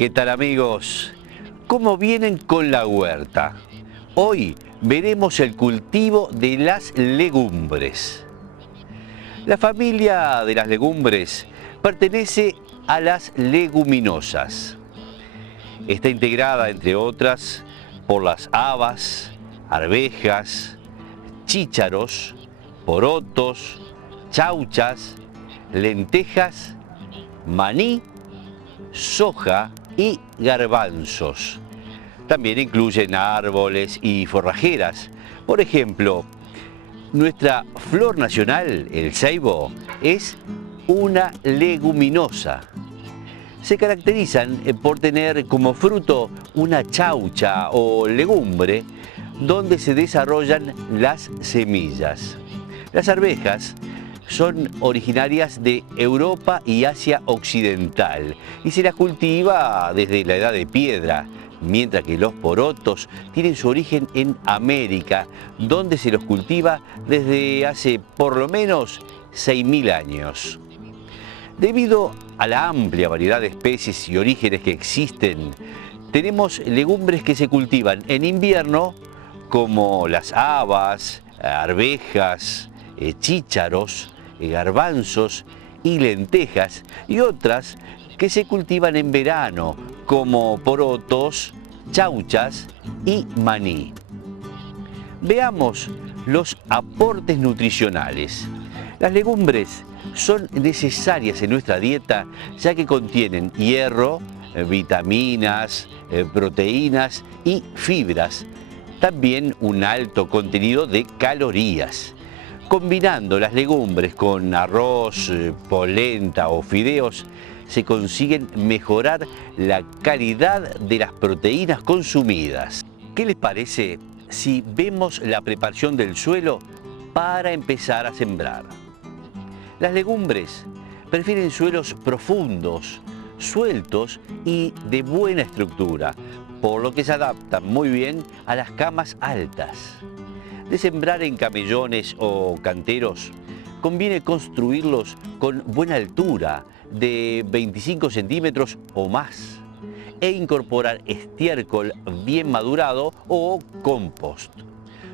¿Qué tal, amigos? ¿Cómo vienen con la huerta? Hoy veremos el cultivo de las legumbres. La familia de las legumbres pertenece a las leguminosas. Está integrada, entre otras, por las habas, arvejas, chícharos, porotos, chauchas, lentejas, maní, soja y garbanzos. También incluyen árboles y forrajeras. Por ejemplo, nuestra flor nacional, el ceibo, es una leguminosa. Se caracterizan por tener como fruto una chaucha o legumbre donde se desarrollan las semillas. Las arvejas son originarias de Europa y Asia Occidental y se las cultiva desde la Edad de Piedra, mientras que los porotos tienen su origen en América, donde se los cultiva desde hace por lo menos 6.000 años. Debido a la amplia variedad de especies y orígenes que existen, tenemos legumbres que se cultivan en invierno, como las habas, arvejas, chícharos, garbanzos y lentejas, y otras que se cultivan en verano, como porotos, chauchas y maní. Veamos los aportes nutricionales. Las legumbres son necesarias en nuestra dieta ya que contienen hierro, vitaminas, proteínas y fibras. También un alto contenido de calorías. Combinando las legumbres con arroz, polenta o fideos, se consiguen mejorar la calidad de las proteínas consumidas. ¿Qué les parece si vemos la preparación del suelo para empezar a sembrar? Las legumbres prefieren suelos profundos, sueltos y de buena estructura, por lo que se adaptan muy bien a las camas altas. De sembrar en camellones o canteros, conviene construirlos con buena altura, de 25 centímetros o más, e incorporar estiércol bien madurado o compost.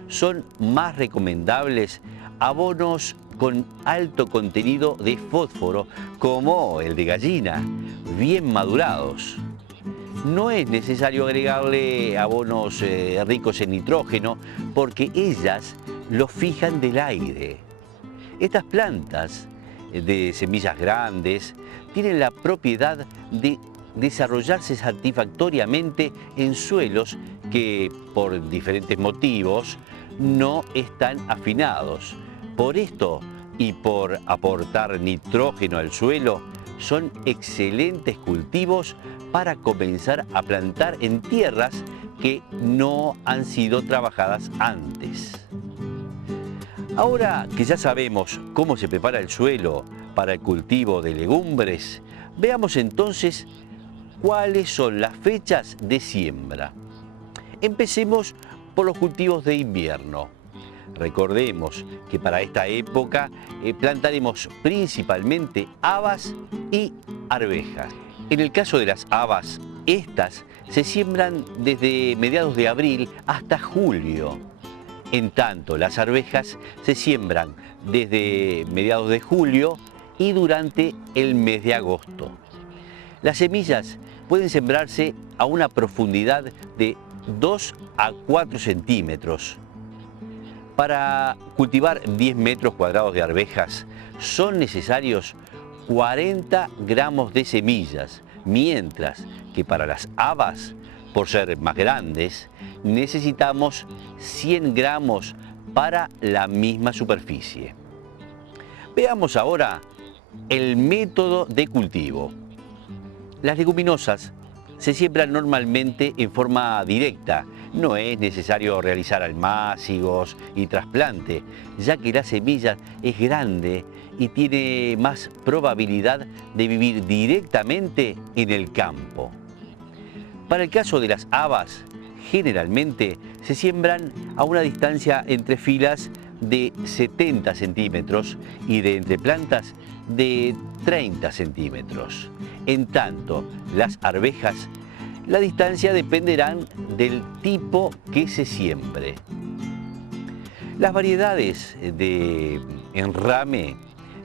Son más recomendables abonos con alto contenido de fósforo, como el de gallina, bien madurados. No es necesario agregarle abonos ricos en nitrógeno porque ellas lo fijan del aire. Estas plantas de semillas grandes tienen la propiedad de desarrollarse satisfactoriamente en suelos que por diferentes motivos no están afinados. Por esto y por aportar nitrógeno al suelo, son excelentes cultivos para comenzar a plantar en tierras que no han sido trabajadas antes. Ahora que ya sabemos cómo se prepara el suelo para el cultivo de legumbres, veamos entonces cuáles son las fechas de siembra. Empecemos por los cultivos de invierno. Recordemos que para esta época plantaremos principalmente habas y arvejas. En el caso de las habas, estas se siembran desde mediados de abril hasta julio. En tanto, las arvejas se siembran desde mediados de julio y durante el mes de agosto. Las semillas pueden sembrarse a una profundidad de 2 a 4 centímetros. Para cultivar 10 metros cuadrados de arvejas son necesarios 40 gramos de semillas, mientras que para las habas, por ser más grandes, necesitamos 100 gramos para la misma superficie. Veamos ahora el método de cultivo. Las leguminosas se siembran normalmente en forma directa. No es necesario realizar almácigos y trasplante, ya que la semilla es grande y tiene más probabilidad de vivir directamente en el campo. Para el caso de las habas, generalmente se siembran a una distancia entre filas de 70 centímetros y de entre plantas de 30 centímetros. En tanto, las arvejas La distancia dependerá del tipo que se siembre. Las variedades de enrame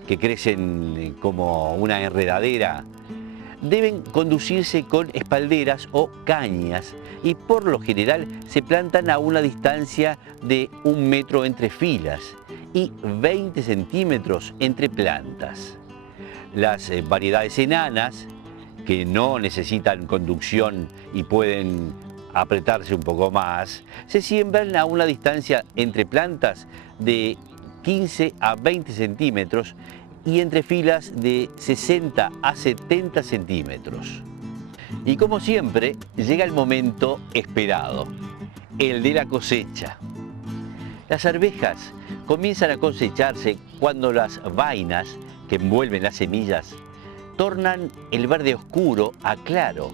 que crecen como una enredadera deben conducirse con espalderas o cañas y por lo general se plantan a una distancia de 1 metro entre filas y 20 centímetros entre plantas. Las variedades enanas, que no necesitan conducción y pueden apretarse un poco más, se siembran a una distancia entre plantas de 15 a 20 centímetros y entre filas de 60 a 70 centímetros. Y como siempre, llega el momento esperado, el de la cosecha. Las arvejas comienzan a cosecharse cuando las vainas que envuelven las semillas tornan el verde oscuro a claro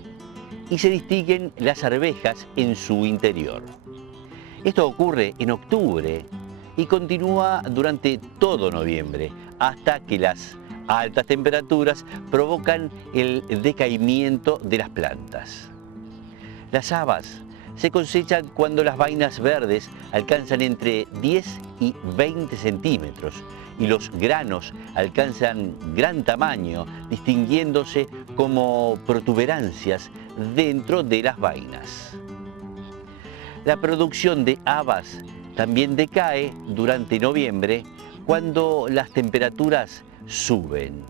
y se distinguen las arvejas en su interior. Esto ocurre en octubre y continúa durante todo noviembre, hasta que las altas temperaturas provocan el decaimiento de las plantas. Las habas se cosechan cuando las vainas verdes alcanzan entre 10 y 20 centímetros y los granos alcanzan gran tamaño, distinguiéndose como protuberancias dentro de las vainas. La producción de habas también decae durante noviembre cuando las temperaturas suben.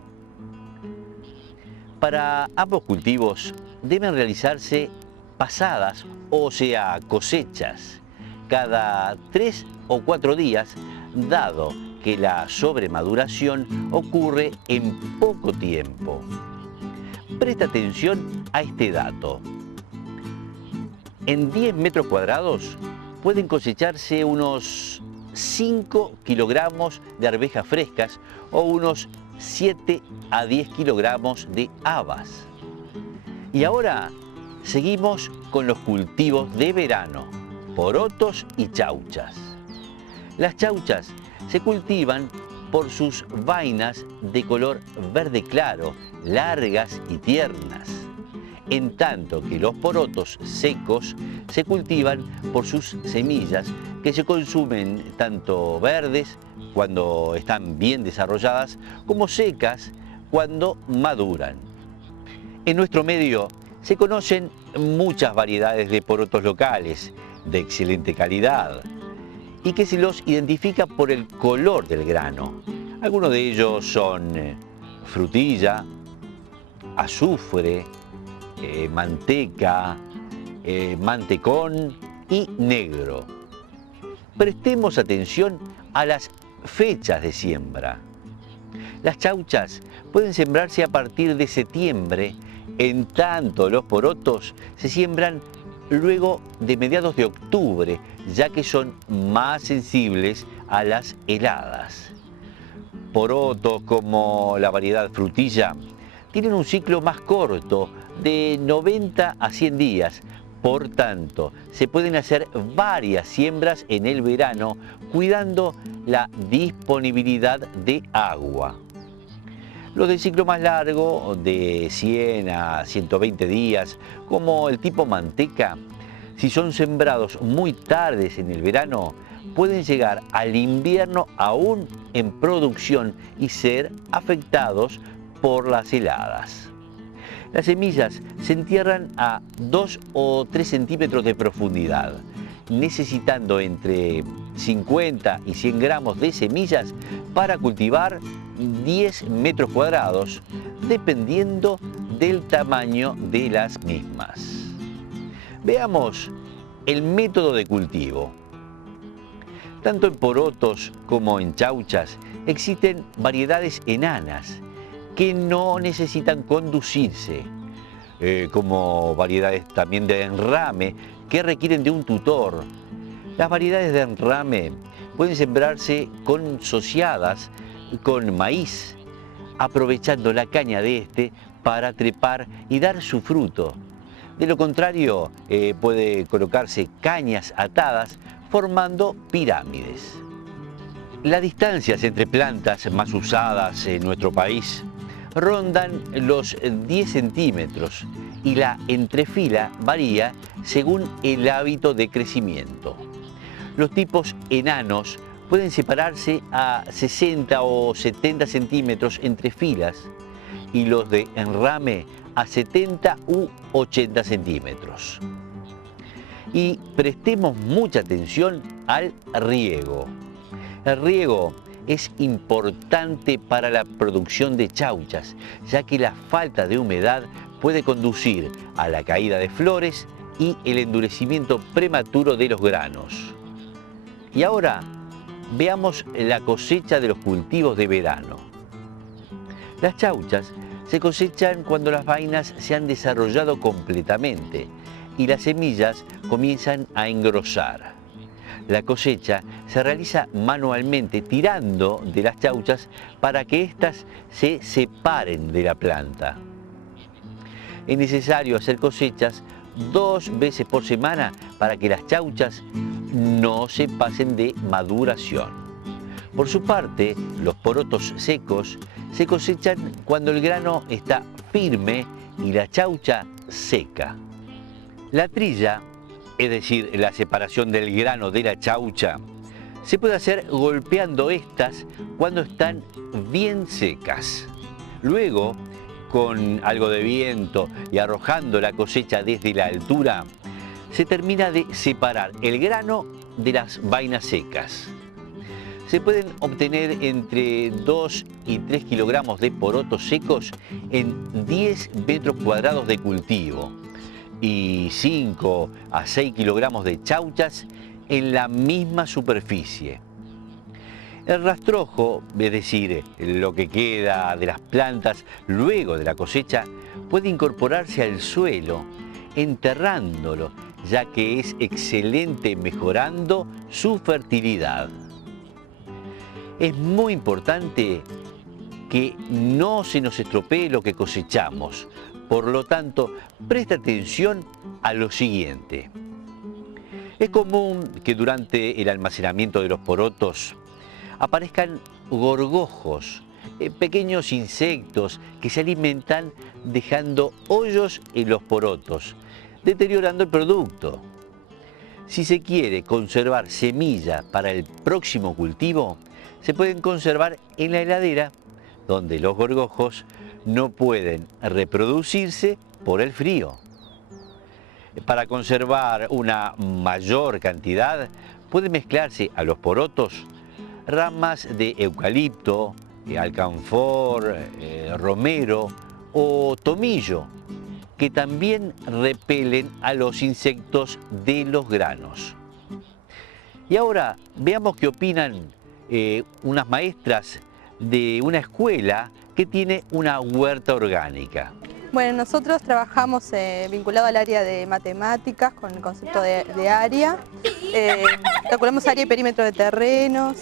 Para ambos cultivos deben realizarse pasadas, o sea, cosechas, cada 3 o 4 días, dado que la sobremaduración ocurre en poco tiempo. Presta atención a este dato. En 10 metros cuadrados pueden cosecharse unos 5 kilogramos de arvejas frescas o unos 7 a 10 kilogramos de habas. Y ahora seguimos con los cultivos de verano, porotos y chauchas. Las chauchas se cultivan por sus vainas de color verde claro, largas y tiernas, en tanto que los porotos secos se cultivan por sus semillas que se consumen tanto verdes cuando están bien desarrolladas como secas cuando maduran. En nuestro medio se conocen muchas variedades de porotos locales de excelente calidad y que se los identifica por el color del grano. Algunos de ellos son frutilla, azufre, manteca, mantecón y negro. Prestemos atención a las fechas de siembra. Las chauchas pueden sembrarse a partir de septiembre, en tanto los porotos se siembran luego de mediados de octubre, ya que son más sensibles a las heladas. Porotos como la variedad frutilla tienen un ciclo más corto, de 90 a 100 días. Por tanto, se pueden hacer varias siembras en el verano, cuidando la disponibilidad de agua. Los del ciclo más largo, de 100 a 120 días, como el tipo manteca, si son sembrados muy tardes en el verano, pueden llegar al invierno aún en producción y ser afectados por las heladas. Las semillas se entierran a 2 o 3 centímetros de profundidad, necesitando entre 50 y 100 gramos de semillas para cultivar 10 metros cuadrados, dependiendo del tamaño de las mismas. Veamos el método de cultivo. Tanto en porotos como en chauchas existen variedades enanas que no necesitan conducirse, como variedades también de enrame que requieren de un tutor. Las variedades de enrame pueden sembrarse consociadas con maíz, aprovechando la caña de este para trepar y dar su fruto. De lo contrario, puede colocarse cañas atadas formando pirámides. Las distancias entre plantas más usadas en nuestro país rondan los 10 centímetros y la entrefila varía según el hábito de crecimiento. Los tipos enanos pueden separarse a 60 o 70 centímetros entre filas y los de enrame a 70 u 80 centímetros. Y prestemos mucha atención al riego. El riego es importante para la producción de chauchas, ya que la falta de humedad puede conducir a la caída de flores y el endurecimiento prematuro de los granos. Y ahora veamos la cosecha de los cultivos de verano. Las chauchas se cosechan cuando las vainas se han desarrollado completamente y las semillas comienzan a engrosar. La cosecha se realiza manualmente tirando de las chauchas para que éstas se separen de la planta. Es necesario hacer cosechas 2 veces por semana para que las chauchas no se pasen de maduración. Por su parte, los porotos secos se cosechan cuando el grano está firme y la chaucha seca. La trilla, es decir, la separación del grano de la chaucha, se puede hacer golpeando estas cuando están bien secas. Luego, con algo de viento y arrojando la cosecha desde la altura, se termina de separar el grano de las vainas secas. Se pueden obtener entre 2 y 3 kilogramos de porotos secos en 10 metros cuadrados de cultivo y 5 a 6 kilogramos de chauchas en la misma superficie. El rastrojo, es decir, lo que queda de las plantas luego de la cosecha, puede incorporarse al suelo, enterrándolo, ya que es excelente mejorando su fertilidad. Es muy importante que no se nos estropee lo que cosechamos. Por lo tanto, presta atención a lo siguiente. Es común que durante el almacenamiento de los porotos aparezcan gorgojos, pequeños insectos que se alimentan dejando hoyos en los porotos, deteriorando el producto. Si se quiere conservar semilla para el próximo cultivo, se pueden conservar en la heladera, donde los gorgojos no pueden reproducirse por el frío. Para conservar una mayor cantidad, puede mezclarse a los porotos ramas de eucalipto, alcanfor, romero o tomillo, que también repelen a los insectos de los granos. Y ahora veamos qué opinan unas maestras de una escuela que tiene una huerta orgánica. Bueno, nosotros trabajamos vinculado al área de matemáticas con el concepto de área. Calculamos área y perímetro de terrenos.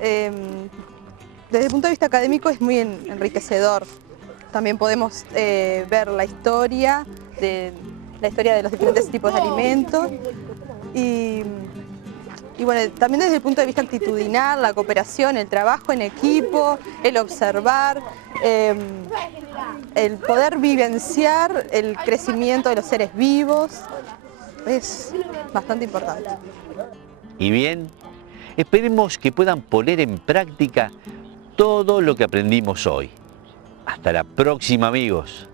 Desde el punto de vista académico es muy enriquecedor. También podemos ver la historia de los diferentes tipos de alimentos. Y bueno, también desde el punto de vista actitudinal, la cooperación, el trabajo en equipo, el observar, el poder vivenciar el crecimiento de los seres vivos, es bastante importante. Y bien, esperemos que puedan poner en práctica todo lo que aprendimos hoy. Hasta la próxima, amigos.